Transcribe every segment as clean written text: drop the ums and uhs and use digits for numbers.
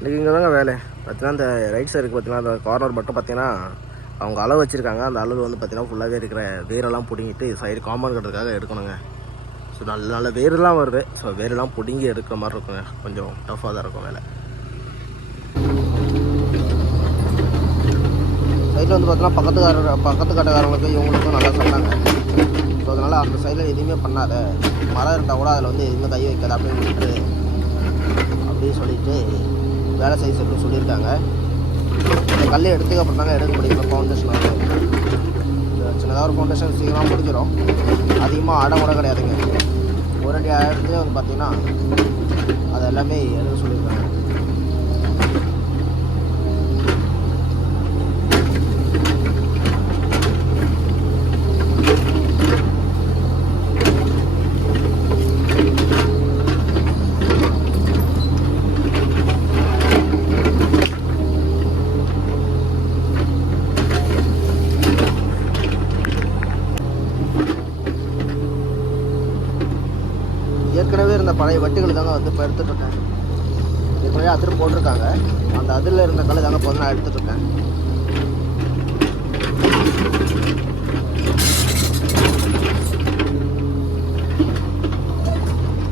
இன்றைக்கி இங்கே தாங்க வேலை பார்த்தீங்கன்னா, இந்த ரைட் சைடுக்கு பார்த்தீங்கன்னா அந்த கார்னர் மட்டும் பார்த்தீங்கன்னா அவங்க அளவு வச்சுருக்காங்க. அந்த அளவு வந்து பார்த்தீங்கன்னா ஃபுல்லாகவே இருக்கிற வேரெல்லாம் பிடுங்கிட்டு சைடு காம்பவுண்ட் கட்டுறதுக்காக எடுக்கணுங்க. ஸோ நல்ல நல்ல வேரெல்லாம் வருது. ஸோ வேரெல்லாம் பிடுங்கி எடுக்கிற மாதிரி இருக்குங்க. கொஞ்சம் டஃப்பாக தான் இருக்கும் வேலை. சைடில் வந்து பார்த்தீங்கன்னா பக்கத்து கடைக்காரங்களுக்கு இவங்களுக்கும் நல்லா சொன்னாங்க. ஸோ அதனால் அந்த சைடில் எதுவுமே பண்ணாத, மரம் இருந்தால் கூட அதில் வந்து எதுவுமே கை வைக்காது அப்படின்னு விட்டுரு அப்படின்னு சொல்லிட்டு வேலை செய்ய சொல்லியிருக்காங்க. இந்த கல் எடுத்துக்க அப்புறம் தாங்க எடுக்க முடியும். ஃபவுண்டேஷன் வந்து சின்னதாக ஒரு ஃபவுண்டேஷன் சீக்கிரமாக முடிஞ்சிடும். அதிகமாக அடம் கூட கிடையாதுங்க. ஒரு அடி இடத்துலேயே வந்து பார்த்திங்கன்னா அது எல்லாமே எடுக்க சொல்லியிருக்காங்க. ஏற்கனவே இருந்த பழைய வட்டிகள் தாங்க வந்து இப்போ எடுத்துகிட்ருக்கேன். ஏற்கனவே அதிர் போட்டிருக்காங்க. அந்த அதிரில் இருந்த கல் தாங்க இப்போ நான் எடுத்துகிட்ருக்கேன்.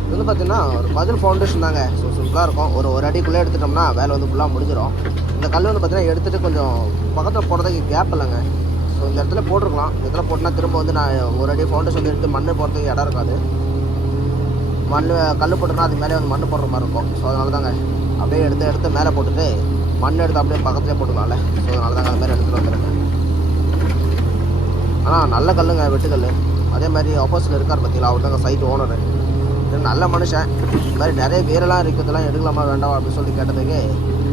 இது வந்து பார்த்திங்கன்னா ஒரு மதில் ஃபவுண்டேஷன் தாங்க. ஸோ சிம்பிளாக இருக்கும். ஒரு அடிக்குள்ளே எடுத்துட்டோம்னா வேலை வந்து ஃபுல்லாக முடிஞ்சிடும். இந்த கல் வந்து பார்த்திங்கன்னா எடுத்துகிட்டு கொஞ்சம் பக்கத்தில் போடுறதுக்கு கேப் இல்லைங்க. ஸோ இந்த இடத்துல போட்டிருக்கலாம். இந்த இடத்துல போட்டுனா திரும்ப வந்து நான் ஒரு அடி ஃபவுண்டேஷன் வந்து எடுத்து மண் போடுறதுக்கு இடம் இருக்காது. மண் கல் போட்டோன்னா அது மேலே வந்து மண் போடுற மாதிரி இருக்கும். ஸோ அதனால தாங்க அப்படியே எடுத்து மேலே போட்டுட்டு மண் எடுத்து அப்படியே பக்கத்துலேயே போட்டுக்கலாம்ல. ஸோ அதனால தாங்க அது மாதிரி எடுத்துகிட்டு வந்துருக்கேன். ஆனால் நல்ல கல்லுங்க, வெட்டுக்கல். அதே மாதிரி ஆப்போசிட்டில் இருக்கார் பார்த்தீங்களா, அவர் தாங்க சைட் ஓனர். நல்ல மனுஷன். இது மாதிரி நிறைய வேரெல்லாம் இருக்கிறதெல்லாம் எடுக்கலாமா வேண்டாம் அப்படின்னு சொல்லி கேட்டதுக்கு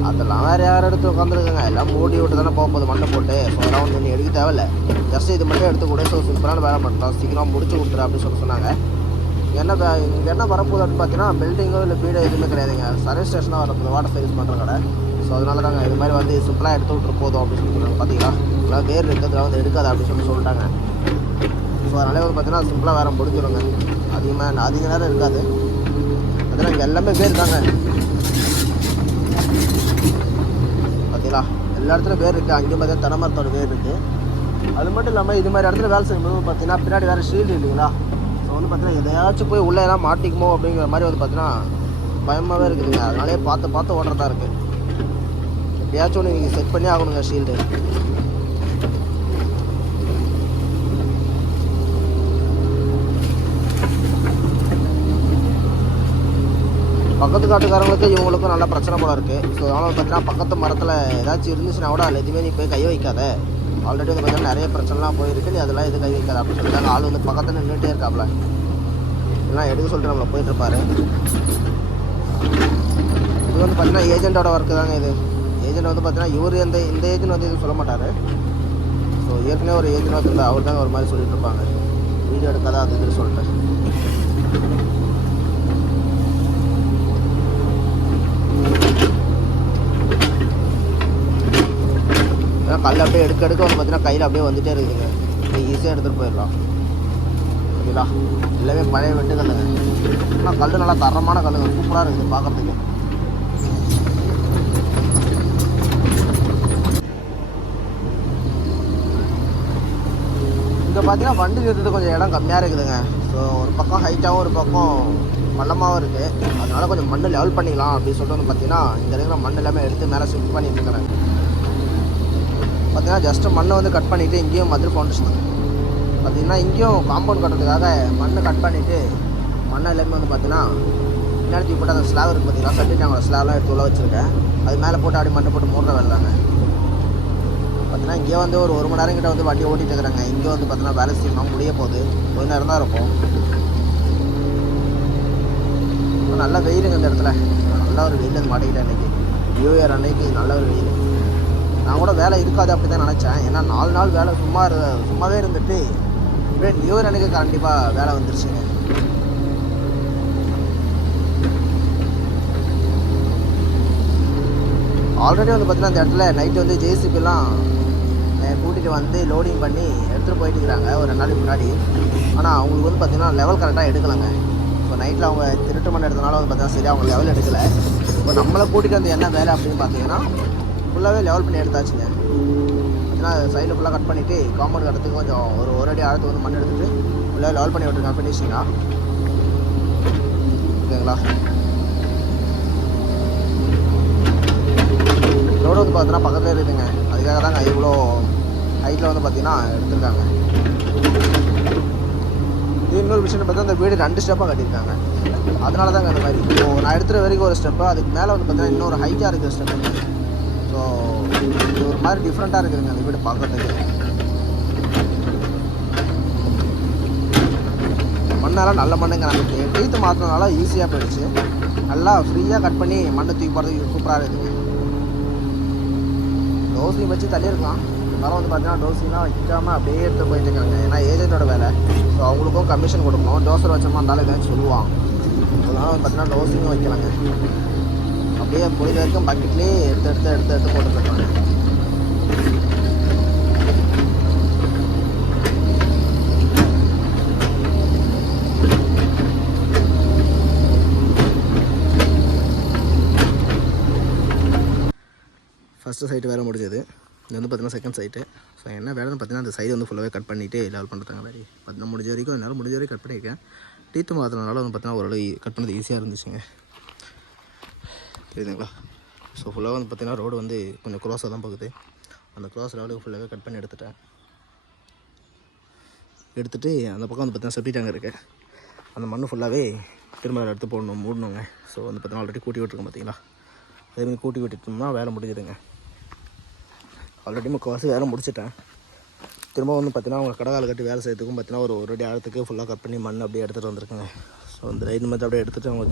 அதெல்லாம் வேறு யாரும் எடுத்து உட்காந்துருக்காங்க, எல்லாம் மூடி விட்டு தானே போகும்போது மண்ணை போட்டு. ஸோ அதெல்லாம் ஒன்று நீ எடுக்க தேவையில்லை, ஜஸ்ட் இது மட்டும் எடுத்துக்கூட. ஸோ சிம்பிளான வேலை பண்ணிட்டோம், சீக்கிரமாக முடிச்சு கொடுத்துரு அப்படின்னு சொன்னாங்க. இங்கே என்ன வரப்போகுது அப்படின்னு பார்த்தீங்கன்னா பில்டிங்கோ இல்லை வீடோ எதுவுமே கிடையாதுங்க. சர்வீஸ் ஸ்டேஷனாக வரப்போகுது, வாட்டர் சர்வீஸ் பண்ணுற கடை. ஸோ அதனால தாங்க இது மாதிரி வந்து சிம்பிளாக எடுத்து விட்டுரு போதும் அப்படின்னு சொல்லி சொன்னாங்க. பார்த்தீங்களா, இல்லை வேர் இருக்கிறதுல வந்து எடுக்காது அப்படின்னு சொல்லிட்டாங்க. ஸோ அதனாலே வந்து பார்த்தீங்கன்னா சிம்பிளாக வேறு முடிஞ்சிடுங்க. அதிக நேரம் இருக்காது. அதனால் இங்கே எல்லாமே வேர் தாங்க. பார்த்தீங்களா, எல்லா இடத்துலையும் வேர் இருக்குது. அங்கே பார்த்தீங்கன்னா தென்னைமரத்தோட வேர் இருக்குது. அது மட்டும் இல்லாமல் இது மாதிரி இடத்துல வேலை செய்யும்போது பார்த்தீங்கன்னா பின்னாடி வேறு ஷீல்டு இல்லைங்களா. ஸோ வந்து பார்த்தீங்கன்னா எதையாச்சும் போய் உள்ளே எல்லாம் மாட்டிக்குமோ அப்படிங்கிற மாதிரி வந்து பார்த்தீங்கன்னா பயமாகவே இருக்குதுங்க. அதனாலே பார்த்து ஓடுறதா இருக்குது. எப்படியாச்சும் ஒன்று நீங்கள் செட் பண்ணி ஆகணுங்க ஷீல்டு. பக்கத்து காட்டுக்காரங்களுக்கு இவங்களுக்கும் நல்லா பிரச்சனை போல இருக்குது. ஸோ அதனால் பார்த்தீங்கன்னா பக்கத்து மரத்தில் ஏதாச்சும் இருந்துச்சுன்னா கூட அதில் எதுவுமே நீ போய் கை வைக்காத. ஆல்ரெடி வந்து பார்த்தீங்கன்னா நிறைய பிரச்சனைலாம் போயிருக்கு, நீ அதெல்லாம் எது கை வைக்காது அப்படின்னு சொல்லிட்டாங்க. ஆள் வந்து பக்கத்தில் நின்றுட்டே இருக்காப்புல, இதெல்லாம் எடுக்க சொல்லிட்டு நம்மளை போயிட்டுருப்பாரு. இது வந்து பார்த்தீங்கன்னா ஏஜென்ட்டோட ஒர்க்கு தாங்க. இது ஏஜென்ட் வந்து பார்த்தீங்கன்னா இவர் இந்த ஏஜென்ட் வந்து எதுவும் சொல்ல மாட்டார். ஸோ ஏற்கனவே ஒரு ஏஜென்ட் வந்து இருந்தால் அவர் தாங்க ஒரு மாதிரி சொல்லிட்டு இருப்பாங்க, வீடியோ எடுக்காத அது இதுன்னு சொல்லிட்டு. கல் அப்படியே எடுக்க வந்து பார்த்தீங்கன்னா கையில் அப்படியே வந்துகிட்டே இருக்குதுங்க. ஈஸியாக எடுத்துகிட்டு போயிடலாம். ஓகேங்களா, எல்லாமே பழைய வெட்டு கல்லுங்க. ஆனால் கல் நல்லா தரமான கல்லுங்க, சூப்பராக இருக்குது பார்க்குறதுக்கு. இங்கே பார்த்தீங்கன்னா வண்டி நிறுத்துறது கொஞ்சம் இடம் கம்மியாக இருக்குதுங்க. ஸோ ஒரு பக்கம் ஹைட்டாகவும் ஒரு பக்கம் பள்ளமாகவும் இருக்குது. அதனால் கொஞ்சம் மண் லெவல் பண்ணிக்கலாம் அப்படின்னு சொல்லிட்டு வந்து பார்த்தீங்கன்னா இந்த இருக்கிற மண் எல்லாமே எடுத்து மேலே ஷிஃப்ட் பண்ணிட்டு இருக்கிறேன். பார்த்தீங்கன்னா ஜஸ்ட்டு மண்ணை வந்து கட் பண்ணிவிட்டு இங்கேயும் மதுரை ஃபவுண்டேஷன் பார்த்தீங்கன்னா இங்கேயும் காம்பவுண்ட் கட்டுறதுக்காக மண்ணை கட் பண்ணிவிட்டு மண்ணை எல்லாமே வந்து பார்த்தீங்கன்னா பின்னாடி போட்டு அந்த ஸ்லாப் இருக்குது பார்த்தீங்கன்னா, சட்டிட்டாங்க ஸ்லாப்லாம் எடுத்து உள்ள வச்சுருக்கேன். அது மேலே போட்டு அப்படி மண்ணை போட்டு மூடுற வேலை தாங்க. பார்த்தீங்கன்னா இங்கே வந்து ஒரு மணி நேரம் கிட்ட வந்து வண்டி ஓட்டிகிட்டு இருக்கிறாங்க. இங்கே வந்து பார்த்தீங்கன்னா வேலை சீக்கிரம் முடிய போகுது, கொஞ்ச நேரம் தான் இருக்கும். நல்ல வெயிலுங்க இந்த இடத்துல, நல்ல ஒரு வெயில் வந்து மாட்டிக்கிட்டேன் இன்றைக்கி. நியூ இயர் அன்னைக்கு நல்ல ஒரு வெயில். நான் கூட வேலை இருக்காது அப்படி தான் நினச்சேன். ஏன்னா 4 நாள் வேலை சும்மாவே இருந்துட்டு இப்படியே நியூ இயர் அன்றைக்கி கண்டிப்பாக வேலை வந்துருச்சுங்க. ஆல்ரெடி வந்து பார்த்தீங்கன்னா அந்த இடத்துல நைட்டு வந்து ஜேசிபிலாம் கூட்டிகிட்டு வந்து லோடிங் பண்ணி எடுத்துகிட்டு போயிட்டு இருக்கிறாங்க ஒரு 2 நாளைக்கு முன்னாடி. ஆனால் அவங்களுக்கு வந்து பார்த்திங்கன்னா லெவல் கரெக்டாக எடுக்கலைங்க. ஸோ நைட்டில் அவங்க திருட்டு மண் எடுத்தனால வந்து பார்த்தீங்கன்னா சரியாக அவங்க லெவல் எடுக்கலை. இப்போ நம்மளை கூட்டிகிட்டு வந்து என்ன வேலை அப்படின்னு பார்த்தீங்கன்னா ஃபுல்லாகவே லெவல் பண்ணி எடுத்தாச்சுங்க. ஏன்னா சைடில் ஃபுல்லாக கட் பண்ணிவிட்டு காம்பவுண்ட் கட்டுறதுக்கு கொஞ்சம் ஒரு அடி ஆழத்துக்கு வந்து மண் எடுத்துகிட்டு ஃபுல்லாக லெவல் பண்ணி விட்டுருக்கேன் ஃபினிஷிங்காக. ஓகேங்களா? ரோடு வந்து பார்த்தீங்கன்னா பக்கத்தில் இருக்குதுங்க. அதுக்காக தாங்க இவ்வளோ ஹைட்டில் வந்து பார்த்தீங்கன்னா எடுத்துருக்காங்க. இது இன்னொரு விஷயம் பார்த்தா அந்த வீடு 2 ஸ்டெப்பாக கட்டியிருக்காங்க. அதனால தாங்க அந்த மாதிரி. ஸோ நான் எடுத்துகிற வரைக்கும் ஒரு ஸ்டெப்பு, அதுக்கு மேலே வந்து பார்த்தீங்கன்னா இன்னொரு ஹைட்டாக இருக்கிற ஸ்டெப்புங்க. ஸோ இது ஒரு மாதிரி டிஃப்ரெண்ட்டாக இருக்குதுங்க அந்த வீடு பார்க்கறதுக்கு. மண்ணெல்லாம் நல்ல மண்ணுங்க. நமக்கு டீத்து மாற்றினால ஈஸியாக போயிடுச்சு. நல்லா ஃப்ரீயாக கட் பண்ணி மண்ணை தூக்கி போகிறதுக்கு சூப்பராக இருக்குதுங்க. டோஸ்லி வச்சு தள்ளியிருக்கலாம். இருந்தாலும் வந்து பார்த்தீங்கன்னா டோஸ்லாம் வைக்காமல் அப்படியே எடுத்து போயிட்டு இருக்காங்க. ஏன்னா ஏஜென்ட்டோட வேலை. ஸோ அவங்களுக்கும் கமிஷன் கொடுக்கணும். டோஸர் வச்சோமா இருந்தாலும் ஏதாச்சும் சொல்லுவான். அதனால வந்து பார்த்தீங்கன்னா டோஸிங்கும் வைக்கலாங்க. அப்படியே போயிட்டு வரைக்கும் பக்கெட்லேயே எடுத்து போட்டுருக்காங்க. ஃபஸ்ட்டு சைட்டு வேலை முடிஞ்சது. இது வந்து பார்த்தீங்கன்னா செகண்ட் சைட்டு. ஸோ என்ன வேலைன்னு பார்த்தீங்கன்னா அந்த சைடு வந்து ஃபுல்லாகவே கட் பண்ணிவிட்டு லெவல் பண்ணுறாங்க. மாதிரி பார்த்தீங்கன்னா முடிஞ்ச வரைக்கும் என்னால் முடிஞ்ச வரைக்கும் கட் பண்ணியிருக்கேன். டீத்து மாத்திரனால வந்து பார்த்தீங்கன்னா ஓரளவு கட் பண்ணது ஈஸியாக இருந்துச்சுங்க. தெரியுதுங்களா? ஸோ ஃபுல்லாக வந்து பார்த்தீங்கன்னா ரோடு வந்து கொஞ்சம் க்ராஸாக தான் போகுது. அந்த க்ராஸ் லெவலுக்கு ஃபுல்லாகவே கட் பண்ணி எடுத்துகிட்டு அந்த பக்கம் வந்து பார்த்தீங்கன்னா செப்டி டேங்க் இருக்குது. அந்த மண் ஃபுல்லாகவே திரும்ப எடுத்து போடணும், மூடணுங்க. ஸோ வந்து பார்த்தீங்கன்னா ஆல்ரெடி கூட்டி விட்டுருக்கோம் பார்த்தீங்களா? அதேமாதிரி கூட்டி விட்டுட்டோம்னா வேலை முடிஞ்சுதுங்க. ஆல்ரெடி முக்கால்வாசி வேலை முடிச்சிட்டேன். திரும்ப வந்து பார்த்தீங்கன்னா அவங்க கடகால் கட்டி வேலை செய்யறதுக்கும் பார்த்தீங்கன்னா ஒரு அடி ஆழத்துக்கு ஃபுல்லாக கட் பண்ணி மண் அப்படியே எடுத்துகிட்டு வந்திருக்குங்க. ஸோ அந்த லைன் மாதிரி அப்படியே எடுத்துகிட்டு அவங்க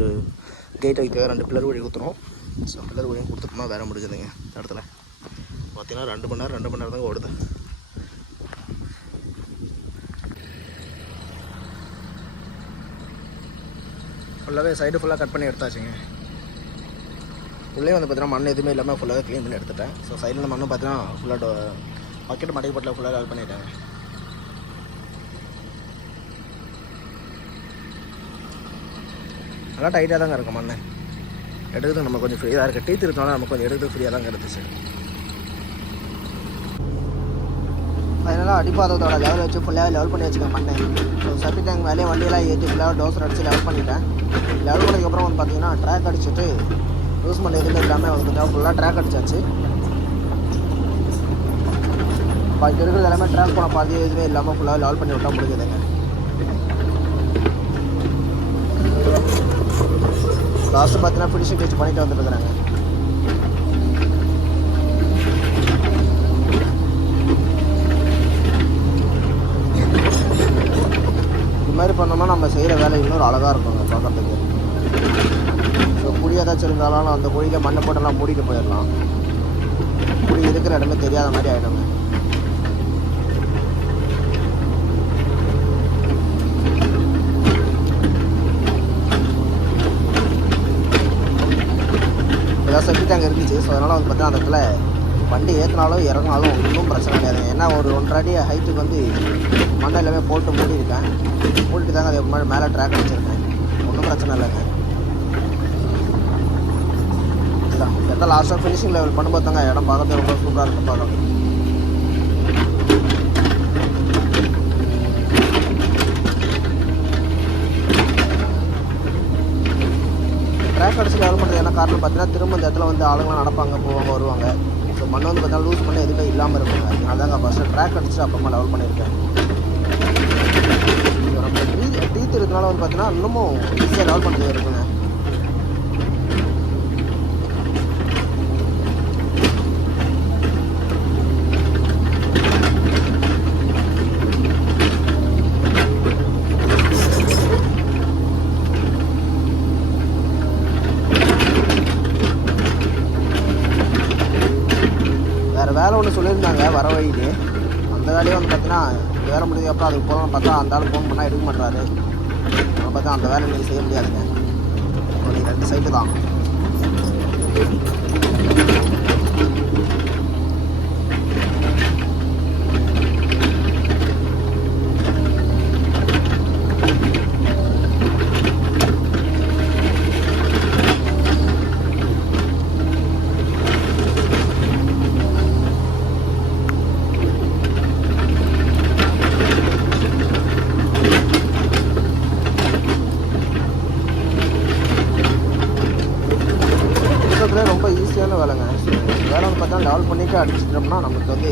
கேட் வைக்க 2 பில்லர் வழி கொடுத்துரும். ஸோ பில்லர் வழியும் கொடுத்துட்டோம்னா வேலை முடிஞ்சதுங்க. இந்த இடத்துல பார்த்தீங்கன்னா 2 மணி நேரம் தாங்க ஓடுது. ஃபுல்லாகவே சைடு ஃபுல்லாக கட் பண்ணி எடுத்தாச்சுங்க. உள்ளே வந்து பார்த்தீங்கன்னா மண் எதுவுமே இல்லாமல் ஃபுல்லாகவே க்ளீன் பண்ணி எடுத்துட்டேன். ஸோ சைடில் மண்ணும் பார்த்தீங்கன்னா ஃபுல்லாக பக்கெட் மடக்கி போட்டில் ஃபுல்லாக லெவல் பண்ணிட்டேன். நல்லா டைட்டாக தாங்க இருக்கும் மண். எடுக்கிறதுக்கு நம்ம கொஞ்சம் ஃப்ரீயாக இருக்குது. டீத் இருக்கனால நம்ம கொஞ்சம் எடுக்கிறதுக்கு ஃப்ரீயாக தாங்க இருந்துச்சு. அதனால் அடிப்பாதத்தோட லெவல் வச்சு ஃபுல்லாக லெவல் பண்ணி வச்சுக்கேன் மண்ணை. ஸோ செப்டி டேங்க் மேலே வண்டியெல்லாம் ஏற்றி ஃபுல்லாக டோசர் அடித்து லெவல் பண்ணிட்டேன். லெவல் பண்ணதுக்கப்புறம் வந்து பார்த்தீங்கன்னா ட்ராக் அடிச்சுட்டு யூஸ் பண்ண எதுவுமே இல்லாமல் வந்து ஃபுல்லாக ட்ராக் அடிச்சாச்சு. பாக்கி இருக்கிறது எல்லாமே ட்ராக் போன பாதி எதுவுமே இல்லாமல் ஃபுல்லாக லெவல் பண்ணி விட்டால் முடிஞ்சதுங்க. லாஸ்ட்டு பார்த்தீங்கன்னா ஃபினிஷிங் டச் பண்ணிட்டு வந்துருக்குறாங்க. இது மாதிரி பண்ணோம்னா நம்ம செய்கிற வேலை இன்னொரு அழகாக இருக்குங்க பார்க்குறதுக்கு. ஸோ குழி ஏதாச்சும் இருந்தாலும் அந்த குழியில் மண்ணை போட்டெல்லாம் மூடிட்டு போயிடலாம். குழி இருக்கிற இடமே தெரியாத மாதிரி ஆகிடுங்க. ஏதாவது செப்டி டேங்க் இருந்துச்சு. ஸோ அதனால் வந்து பார்த்தீங்கன்னா அந்த இடத்துல வண்டி ஏற்றினாலும் இறங்கினாலும் ஒன்றும் பிரச்சனை கிடையாது. ஏன்னா ஒரு 1.5 அடி ஹைட்டுக்கு வந்து மண்ணை எல்லாமே போட்டு மூடியிருக்கேன். மூடிட்டு தாங்க அது மேலே ட்ராக் அடிச்சிருக்கேன். ஒன்றும் பிரச்சனை இல்லைங்க. எல்லாம் லாஸ்ட்டாக ஃபினிஷிங் லெவல் பண்ணும்போது தாங்க இடம் பார்க்கறது ரொம்ப சூப்பராக இருக்கும் பார்க்கறது. ட்ராக் அடிச்சு லெவல் பண்ணுறது என்ன காரணம் பார்த்தீங்கன்னா திரும்ப இந்த இடத்துல வந்து ஆளுங்களாம் நடப்பாங்க, போவாங்க, வருவாங்க. ஸோ மண் வந்து பார்த்தீங்கன்னா லூஸ் பண்ண எதுவுமே இல்லாமல் இருப்பாங்க. அதாங்க ஃபஸ்ட்டு ட்ராக் அடிச்சுட்டு அப்புறமா லெவல் பண்ணியிருக்கேன். நம்ம டீத் இருக்கிறனால வந்து பார்த்தீங்கன்னா இன்னமும் ஈஸியாக லெவல் பண்ணுறது இருக்குங்க. வேலை ஒன்று சொல்லியிருந்தாங்க வர வழியிலே. அந்த வேலையை வந்து பார்த்தீங்கன்னா வேலை முடிஞ்சதுக்கப்புறம் அதுக்கு போகலான்னு பார்த்தா அந்த ஆள் ஃபோன் பண்ணால் எடுக்க மாட்டாரு. அதை பார்த்தா அந்த வேலை நீங்கள் செய்ய முடியாதுங்க. நீங்கள் 2 சைட்டு தான். வேலை வந்து பார்த்தா லெவல் பண்ணிவிட்டு அடிச்சிட்டோம்னா நமக்கு வந்து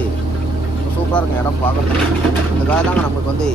சூப்பராக இருக்கும் இடம் பார்க்கறதுக்கு. அதுக்காக தாங்க நமக்கு வந்து